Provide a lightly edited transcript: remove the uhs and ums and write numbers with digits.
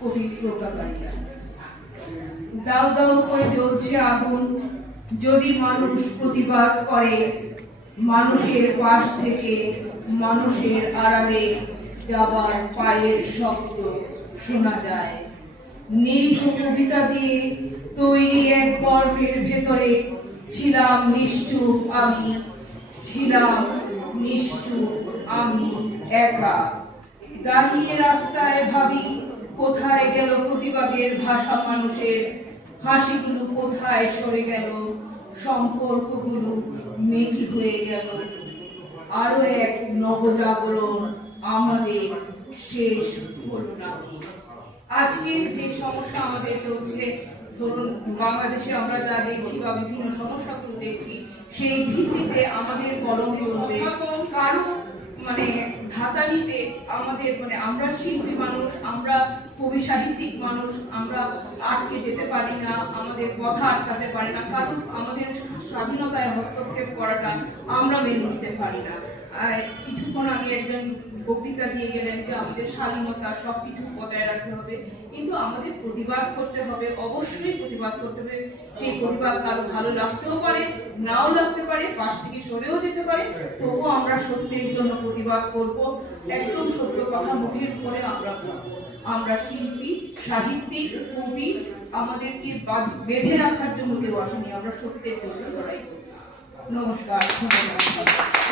পবিত্রতাকারীরা। দাউ দাউ করে জ্বলছে আগুন, যদি মানুষ প্রতিবাদ করে, মানুষের পাশ থেকে মানুষের আড়ালে যাবার পায়ের শব্দ শোনা যায়। নিরীহ কবিতা দিয়ে তৈরি এক পর্বের ভেতরে ছিলাম নিষ্ঠুর আমি, ছিলাম নিষ্ঠুর আমি একা। দাঁড়িয়ে রাস্তায় ভাবি, কোথায় গেল প্রতিবাদের ভাষা মানুষের? হাসিগুলো কোথায় সরে গেল? সম্পর্কগুলো মেকি হয়ে গেল। আরো এক নবজাগরণ আমাদের শেষ হলো না। আজকের যে সমস্যা আমাদের চলছে, ধরুন বাংলাদেশে আমরা যা দেখছি বা বিভিন্ন সমস্যাগুলো দেখছি, সেই ভিত্তিতে আমাদের কলম চলবে। কারো ধাতানিতে আমাদের আমরা শিল্পী মানুষ, আমরা কবি সাহিত্যিক মানুষ, আমরা আটকে যেতে পারি না, আমাদের কথা আটকাতে পারি না, কারণ আমাদের স্বাধীনতায় হস্তক্ষেপ করাটা আমরা মেনে নিতে পারি না। কিছুক্ষণ আগে একজন বক্তৃতা দিয়ে গেলেন যে আমাদের স্বাধীনতা সবকিছু বজায় রাখতে হবে, কিন্তু আমাদের প্রতিবাদ করতে হবে, অবশ্যই প্রতিবাদ করতে হবে। সেই প্রতিবাদ কারো ভালো লাগতেও পারে, নাও লাগতে পারে, পাশ থেকে সরেও যেতে পারে, তবুও আমরা সত্যের জন্য প্রতিবাদ করব। একদম সত্য কথা মুখের উপরে আমরা বলবো। আমরা শিল্পী, সাহিত্যিক, কবি, আমাদেরকে বেঁধে রাখার জন্য কেউ আসেনি, আমরা সত্যের জন্য লড়াই করব। নমস্কার, ধন্যবাদ।